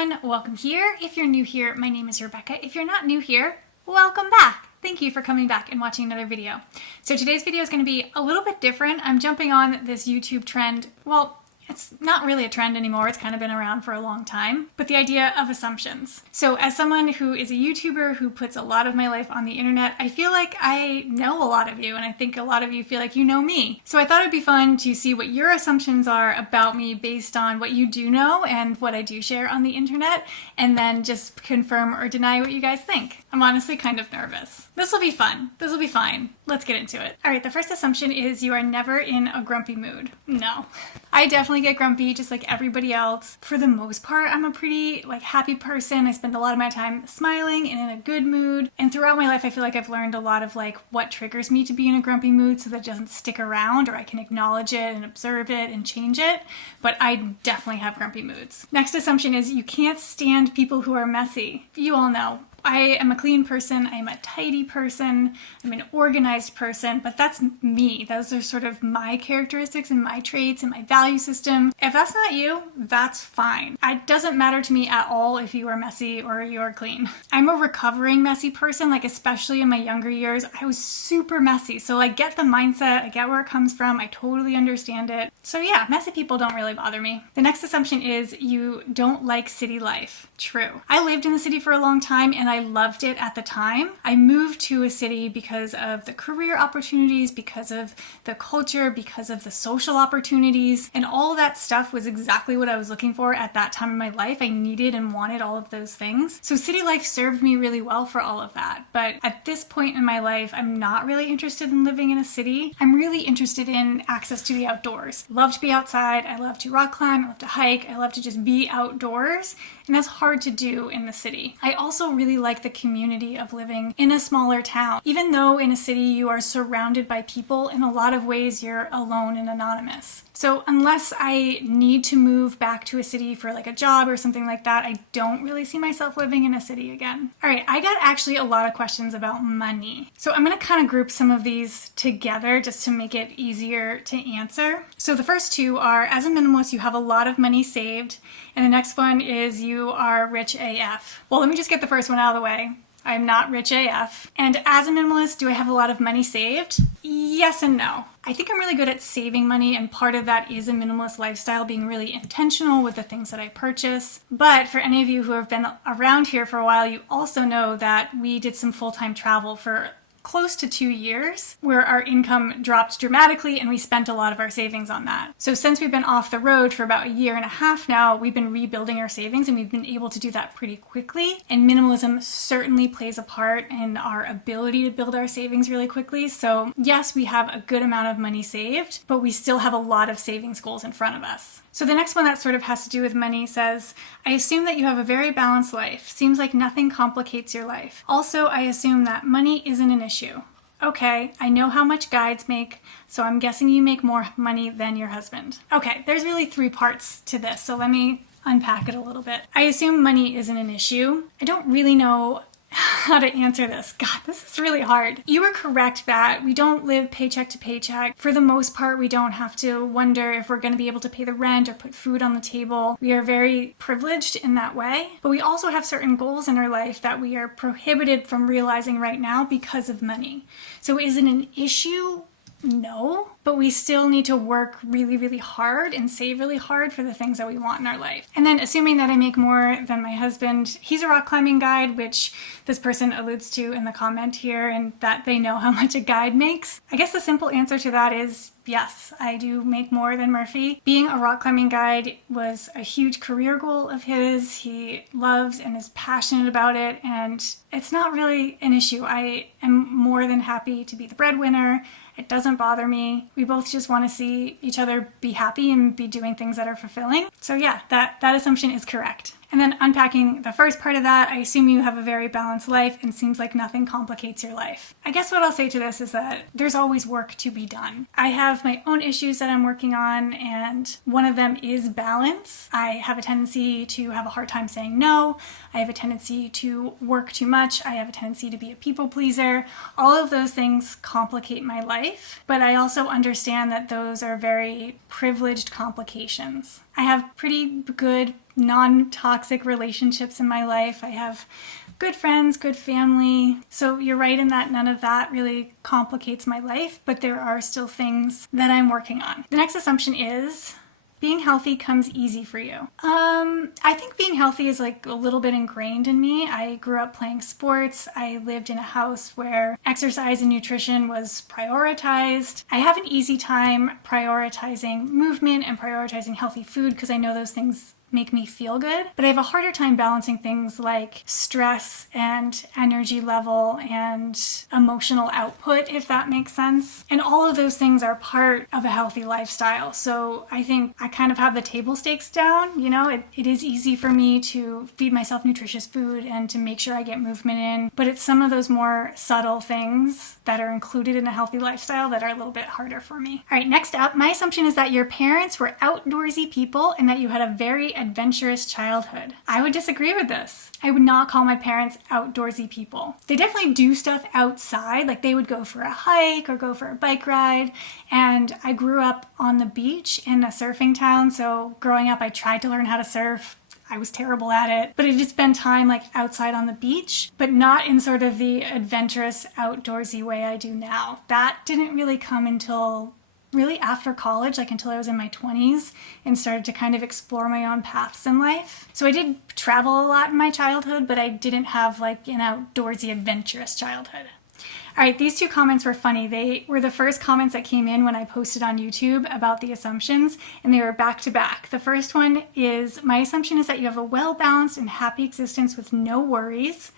everyone, welcome here. If you're new here, my name is Rebecca. If you're not new here, welcome back. Thank you for coming back and watching another video. So today's video is going to be a little bit different. I'm jumping on this YouTube trend. Well, it's not really a trend anymore. It's kind of been around for a long time, but the idea of assumptions. So as someone who is a YouTuber who puts a lot of my life on the internet, I feel like I know a lot of you, and I think a lot of you feel like you know me. So I thought it'd be fun to see what your assumptions are about me based on what you do know and what I do share on the internet, and then just confirm or deny what you guys think. I'm honestly kind of nervous. This will be fun. This will be fine. Let's get into it. All right, the first assumption is you are never in a grumpy mood. No. I definitely get grumpy just like everybody else. For the most part, I'm a pretty happy person. I spend a lot of my time smiling and in a good mood. And throughout my life, I feel like I've learned a lot of what triggers me to be in a grumpy mood so that it doesn't stick around, or I can acknowledge it and observe it and change it. But I definitely have grumpy moods. Next assumption is you can't stand people who are messy. You all know. I am a clean person, I'm a tidy person, I'm an organized person, but that's me. Those are sort of my characteristics and my traits and my value system. If that's not you, that's fine. It doesn't matter to me at all if you are messy or you are clean. I'm a recovering messy person, especially in my younger years, I was super messy. So I get the mindset, I get where it comes from, I totally understand it. So yeah, messy people don't really bother me. The next assumption is you don't like city life. True. I lived in the city for a long time and I loved it at the time. I moved to a city because of the career opportunities, because of the culture, because of the social opportunities, and all that stuff was exactly what I was looking for at that time in my life. I needed and wanted all of those things. So city life served me really well for all of that. But at this point in my life, I'm not really interested in living in a city. I'm really interested in access to the outdoors. I love to be outside. I love to rock climb. I love to hike. I love to just be outdoors. And that's hard to do in the city. I also really like the community of living in a smaller town. Even though in a city you are surrounded by people, in a lot of ways you're alone and anonymous. So unless I need to move back to a city for a job or something like that, I don't really see myself living in a city again. All right, I got actually a lot of questions about money. So I'm going to kind of group some of these together just to make it easier to answer. So the first two are, as a minimalist, you have a lot of money saved. And the next one is you are rich AF. Well, let me just get the first one out of the way. I'm not rich AF. And as a minimalist, do I have a lot of money saved? Yes and no. I think I'm really good at saving money, and part of that is a minimalist lifestyle, being really intentional with the things that I purchase. But for any of you who have been around here for a while, you also know that we did some full-time travel for close to 2 years where our income dropped dramatically and we spent a lot of our savings on that. So since we've been off the road for about 1.5 years now, we've been rebuilding our savings and we've been able to do that pretty quickly. And minimalism certainly plays a part in our ability to build our savings really quickly. So yes, we have a good amount of money saved, but we still have a lot of savings goals in front of us. So the next one that sort of has to do with money says, I assume that you have a very balanced life. Seems like nothing complicates your life. Also, I assume that money isn't an issue. Okay, I know how much guides make, so I'm guessing you make more money than your husband. Okay, there's really 3 parts to this, so let me unpack it a little bit. I assume money isn't an issue. I don't really know how to answer this. God, this is really hard. You are correct that we don't live paycheck to paycheck. For the most part, we don't have to wonder if we're going to be able to pay the rent or put food on the table. We are very privileged in that way, but we also have certain goals in our life that we are prohibited from realizing right now because of money. So is it an issue? No, but we still need to work really, really hard and save really hard for the things that we want in our life. And then assuming that I make more than my husband, he's a rock climbing guide, which this person alludes to in the comment here, and that they know how much a guide makes. I guess the simple answer to that is yes, I do make more than Murphy. Being a rock climbing guide was a huge career goal of his. He loves and is passionate about it, and it's not really an issue. I am more than happy to be the breadwinner. It doesn't bother me. We both just want to see each other be happy and be doing things that are fulfilling. So yeah, that assumption is correct. And then unpacking the first part of that, I assume you have a very balanced life and seems like nothing complicates your life. I guess what I'll say to this is that there's always work to be done. I have my own issues that I'm working on, and one of them is balance. I have a tendency to have a hard time saying no. I have a tendency to work too much. I have a tendency to be a people pleaser. All of those things complicate my life, but I also understand that those are very privileged complications. I have pretty good non-toxic relationships in my life. I have good friends, good family. So you're right in that none of that really complicates my life, but there are still things that I'm working on. The next assumption is being healthy comes easy for you. I think being healthy is like a little bit ingrained in me. I grew up playing sports. I lived in a house where exercise and nutrition was prioritized. I have an easy time prioritizing movement and prioritizing healthy food because I know those things make me feel good, but I have a harder time balancing things like stress and energy level and emotional output, if that makes sense. And all of those things are part of a healthy lifestyle. So I think I kind of have the table stakes down. You know, it is easy for me to feed myself nutritious food and to make sure I get movement in, but it's some of those more subtle things that are included in a healthy lifestyle that are a little bit harder for me. All right, next up, my assumption is that your parents were outdoorsy people and that you had a very adventurous childhood. I would disagree with this. I would not call my parents outdoorsy people. They definitely do stuff outside, like they would go for a hike or go for a bike ride. And I grew up on the beach in a surfing town, so growing up I tried to learn how to surf. I was terrible at it, but I did spend time like outside on the beach, but not in sort of the adventurous outdoorsy way I do now. That didn't really come until really after college, like until I was in my 20s and started to kind of explore my own paths in life. So I did travel a lot in my childhood, but I didn't have like an outdoorsy adventurous childhood. All right, these two comments were funny. They were the first comments that came in when I posted on YouTube about the assumptions, and they were back to back. The first one is, my assumption is that you have a well-balanced and happy existence with no worries.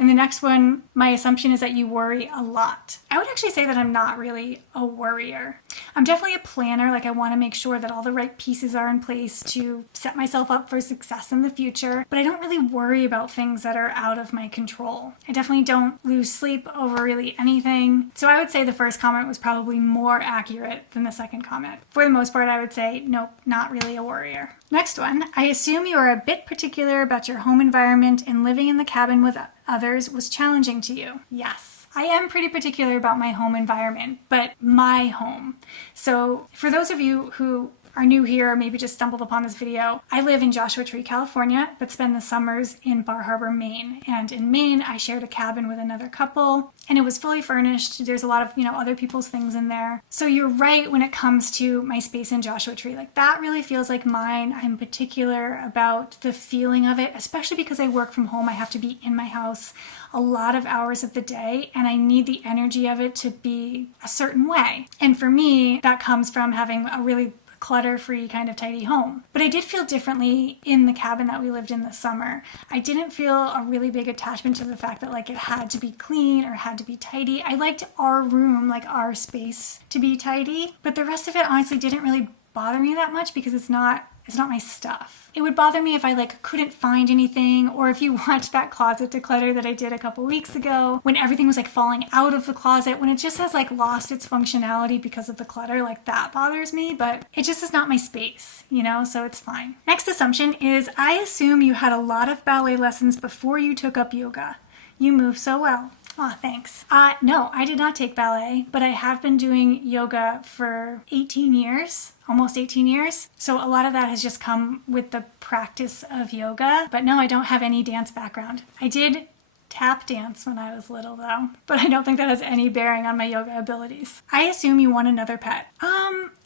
And the next one, my assumption is that you worry a lot. I would actually say that I'm not really a worrier. I'm definitely a planner. Like I want to make sure that all the right pieces are in place to set myself up for success in the future, but I don't really worry about things that are out of my control. I definitely don't lose sleep over really anything. So I would say the first comment was probably more accurate than the second comment. For the most part, I would say, nope, not really a worrier. Next one, I assume you are a bit particular about your home environment and living in the cabin with others was challenging to you. Yes, I am pretty particular about my home environment, but my home. So for those of you who are new here or maybe just stumbled upon this video, I live in Joshua Tree, California, but spend the summers in Bar Harbor, Maine. And in Maine, I shared a cabin with another couple, and it was fully furnished. There's a lot of, other people's things in there. So you're right when it comes to my space in Joshua Tree. Like that really feels like mine. I'm particular about the feeling of it, especially because I work from home. I have to be in my house a lot of hours of the day, and I need the energy of it to be a certain way. And for me, that comes from having a really clutter-free kind of tidy home. But I did feel differently in the cabin that we lived in this summer. I didn't feel a really big attachment to the fact that like it had to be clean or had to be tidy. I liked our room, like our space, to be tidy, but the rest of it honestly didn't really bother me that much because it's not my stuff. It would bother me if I couldn't find anything, or if you watched that closet declutter that I did a couple weeks ago, when everything was falling out of the closet, when it just has lost its functionality because of the clutter, that bothers me, but it just is not my space, so it's fine. Next assumption is, I assume you had a lot of ballet lessons before you took up yoga. You move so well. Aw, thanks. No, I did not take ballet, but I have been doing yoga for 18 years, almost 18 years. So a lot of that has just come with the practice of yoga. But no, I don't have any dance background. I did tap dance when I was little though, but I don't think that has any bearing on my yoga abilities. I assume you want another pet.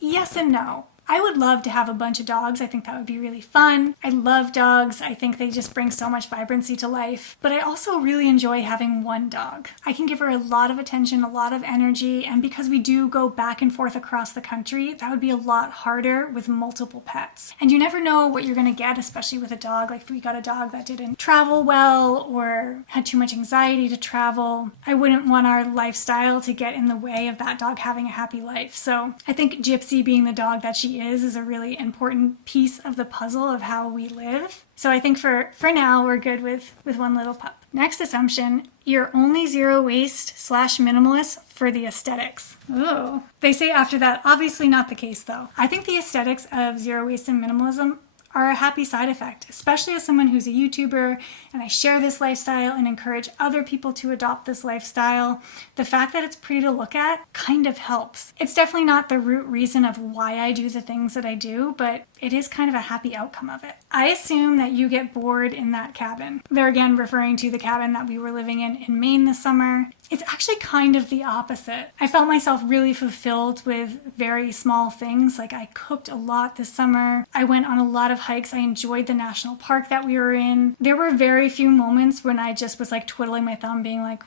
Yes and no. I would love to have a bunch of dogs. I think that would be really fun. I love dogs. I think they just bring so much vibrancy to life. But I also really enjoy having one dog. I can give her a lot of attention, a lot of energy, and because we do go back and forth across the country, that would be a lot harder with multiple pets. And you never know what you're going to get, especially with a dog. Like if we got a dog that didn't travel well or had too much anxiety to travel, I wouldn't want our lifestyle to get in the way of that dog having a happy life. So I think Gypsy, being the dog that she is a really important piece of the puzzle of how we live. So I think for now, we're good with one little pup. Next assumption, you're only zero waste / minimalist for the aesthetics. Oh, they say after that, obviously not the case though. I think the aesthetics of zero waste and minimalism are a happy side effect, especially as someone who's a YouTuber and I share this lifestyle and encourage other people to adopt this lifestyle. The fact that it's pretty to look at kind of helps. It's definitely not the root reason of why I do the things that I do, but it is kind of a happy outcome of it. I assume that you get bored in that cabin. They're again referring to the cabin that we were living in Maine this summer. It's actually kind of the opposite. I felt myself really fulfilled with very small things. Like I cooked a lot this summer. I went on a lot of hikes. I enjoyed the national park that we were in. There were very few moments when I just was like twiddling my thumb being like,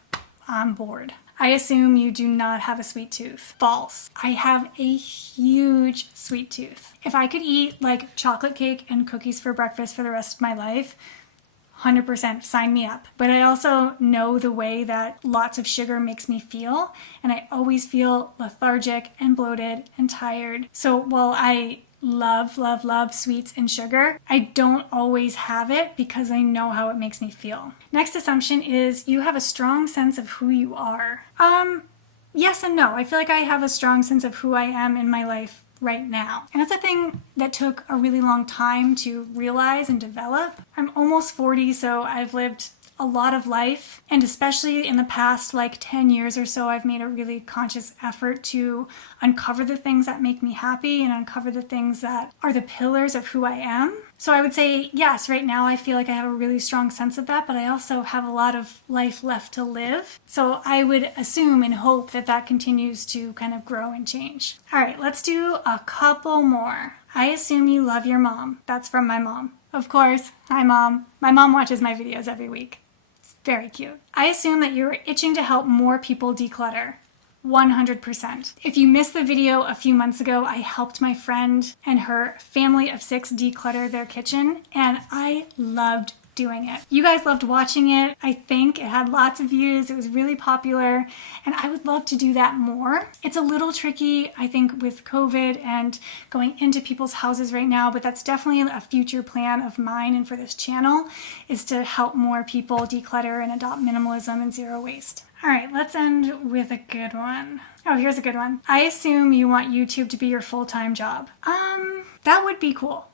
I'm bored. I assume you do not have a sweet tooth. False. I have a huge sweet tooth. If I could eat like chocolate cake and cookies for breakfast for the rest of my life, 100% sign me up. But I also know the way that lots of sugar makes me feel, and I always feel lethargic and bloated and tired. So while I love sweets and sugar, I don't always have it because I know how it makes me feel. Next assumption is you have a strong sense of who you are. Yes and no. I feel like I have a strong sense of who I am in my life right now. And that's a thing that took a really long time to realize and develop. I'm almost 40, so I've lived a lot of life, and especially in the past like 10 years or so, I've made a really conscious effort to uncover the things that make me happy and uncover the things that are the pillars of who I am. So I would say, yes, right now I feel like I have a really strong sense of that, but I also have a lot of life left to live. So I would assume and hope that that continues to kind of grow and change. All right, let's do a couple more. I assume you love your mom. That's from my mom. Of course. Hi, Mom. My mom watches my videos every week. It's very cute. I assume that you're itching to help more people declutter. 100%. If you missed the video a few months ago, I helped my friend and her family of 6 declutter their kitchen, and I loved doing it. You guys loved watching it. I think it had lots of views. It was really popular, and I would love to do that more. It's a little tricky, I think, with COVID and going into people's houses right now, but that's definitely a future plan of mine and for this channel, is to help more people declutter and adopt minimalism and zero waste. All right, let's end with a good one. Oh, here's a good one. I assume you want YouTube to be your full-time job. That would be cool.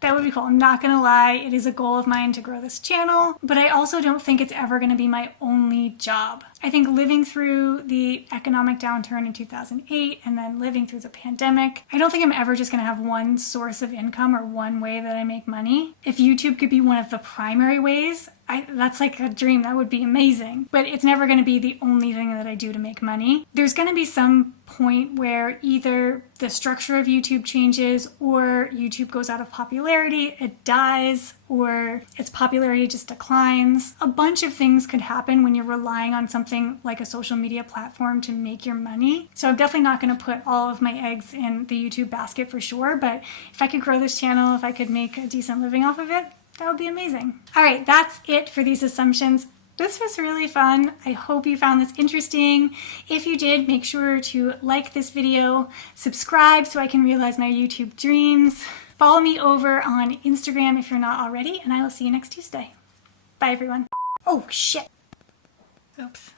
That would be cool. I'm not gonna lie, it is a goal of mine to grow this channel, but I also don't think it's ever gonna be my only job. I think living through the economic downturn in 2008 and then living through the pandemic, I don't think I'm ever just gonna have one source of income or one way that I make money. If YouTube could be one of the primary ways, that's like a dream. That would be amazing. But it's never going to be the only thing that I do to make money. There's going to be some point where either the structure of YouTube changes or YouTube goes out of popularity, it dies, or its popularity just declines. A bunch of things could happen when you're relying on something like a social media platform to make your money. So I'm definitely not going to put all of my eggs in the YouTube basket for sure. But if I could grow this channel, if I could make a decent living off of it, that would be amazing. All right, that's it for these assumptions. This was really fun. I hope you found this interesting. If you did, make sure to like this video, subscribe so I can realize my YouTube dreams. Follow me over on Instagram if you're not already, and I will see you next Tuesday. Bye, everyone. Oh, shit. Oops.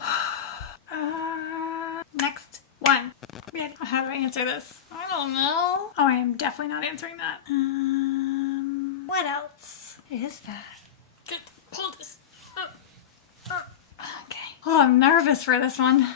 Next one. How do I answer this? I don't know. Oh, I am definitely not answering that. What else is that? Hold this. Okay. Oh, I'm nervous for this one.